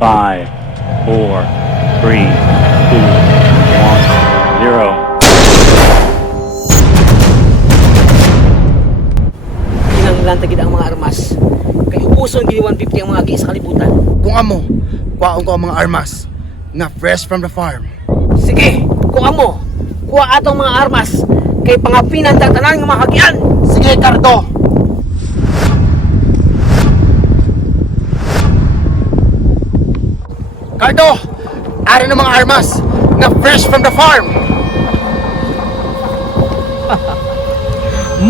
5, 4, 3, 2, 1, 0. Kinanglan tagid ang mga armas. Kay ubuson gini 150 ang mga agi sa kalibutan. Kung amo, kuwaon ko ang mga armas na fresh from the farm. Sige, kung amo, kuha atong mga armas kay pangapinan tatanan ng mga hagian. Sige, Cardo! Cardo! Ari ng mga armas na fresh from the farm!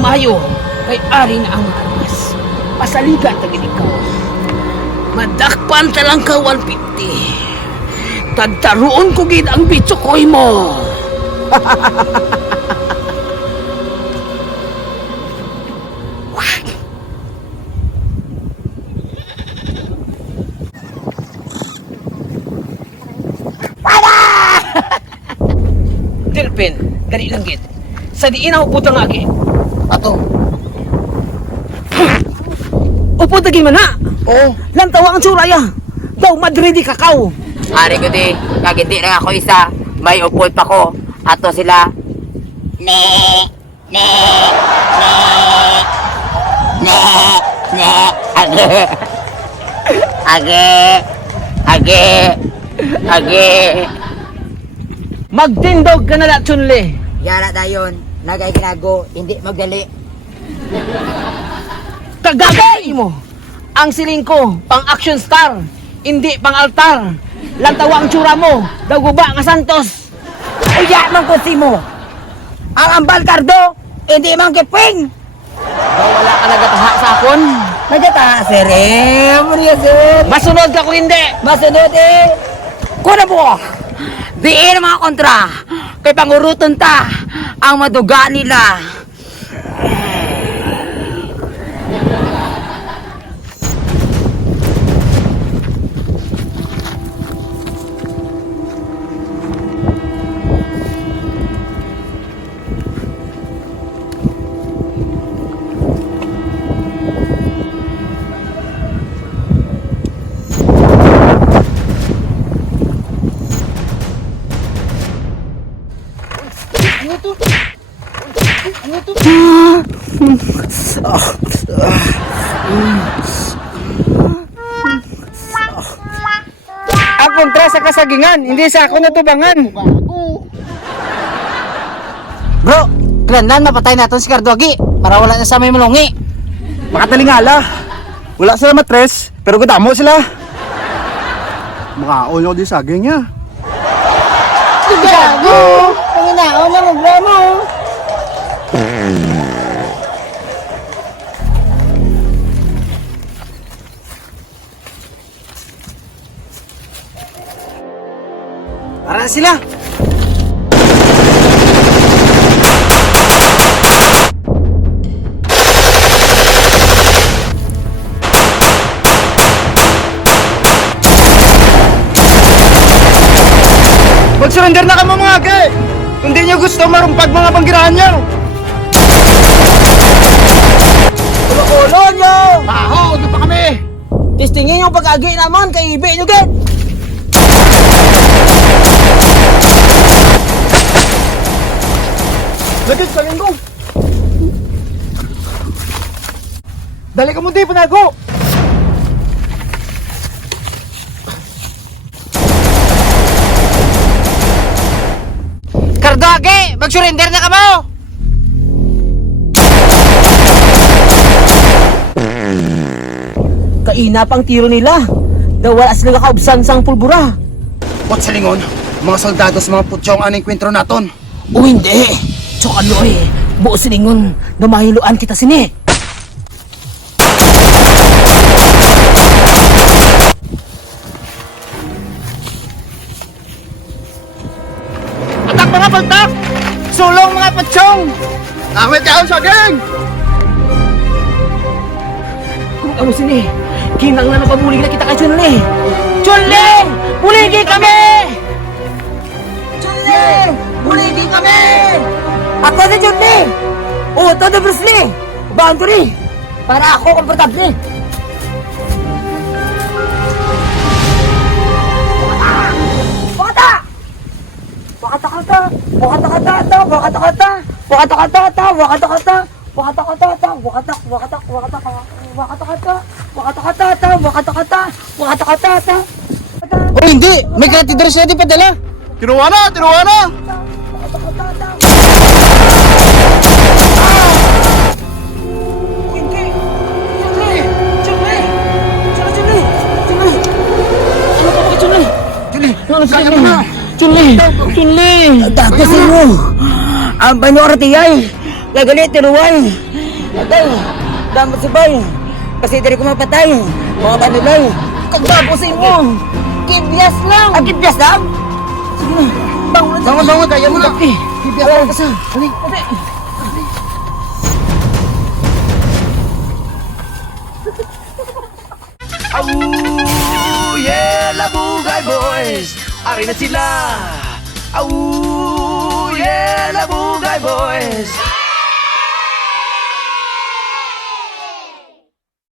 Mayo, kay ari na ang mga armas. Pasaligan tagid ikaw. Madakpan talang ka 150. Tagtaruon ko gid ang bitsukoy mo. Dilpin, gani lang gid. Sa diin ang uputang agi. Ato? Upot lagi man ha. Oo. Lantawa ang suraya. Daw madridi kakao. Ari ko di, kag hindi lang ako isa, may upod pa ko. Ato sila. Ne, ne, ne, ne, ne, age, age, age, age. Magtindog ka na la, Chunli. Yara dayon, nagay ginago, hindi magdali. Kagagay mo. Ang siling ko, pang action star, hindi pang altar. Lantawa ang tsura mo, daw guba nga Santos. Uya man ko si mo. Ang ambal kardo, hindi man kiping. Daw wala ka nagataha sa akon. Nagataha sir eh, muriya sir. Masunod ka kung hindi. Masunod eh. Kuna mo. Diin mga kontra. Kay panguruton ta ang maduga nila. Ang kontra sa kasagingan, hindi sa ako natubangan. Bro, kailangan mapatay natin si Cardogi para wala na sa may malungi. Makatalingala. Wala sila matres, pero gadamo sila. Makaon ako di saging niya. Gago! Panginaon na magramo. Para na sila. Mag-surrender na kamo mga age! Kung di nyo gusto marumpag mga banggirahan nyo! Ulo nyo! Baho! Doon pa kami! Testingin yung pag-agi naman kay Ibe nyo gid. Lagit sa linggo! Dali ka mo di, panago! Cardogi, mag-surrender na ka mo! Kaina pang tiro nila. Daw wala sila kaubsan sang pulbura. What sa lingon? Mga soldados, mga putsyong anong kwentro naton. O hindi. Tsokaloy. Buo silingon. Dumahiluan kita sini. Atak mga paltak! Sulong mga putsyong! Awit ka ang saging! Kung ano sini. Kinang na napabulig na kita kay Chunli. Chunli! Buligi kami! Chunli! Buligi kami! Ako si Johnny! O, todo Bruce Lee! Boundary! Para ako komportable! wakatakata, wakatakata, wakatakata, wakatakata, wakatakata, wakatakata, wakatakata. Oh, hindi! May katidras na di padala! Tinuwa na! Tinuwa na! Tapos mo, ang banyora tiyay, gagalit, tinuway. Atay, damat si Bay, kasi dari ko mapatay, mga panulay. Kagbabusin mo, kibyas lang. Ah, kibyas lang? Sige na, bangon. Bangon, kaya mo na! Kibyas lang ka sa. Au, yeah, Labugay Boys! Ari na sila! Au, yeah, Labugay Boys!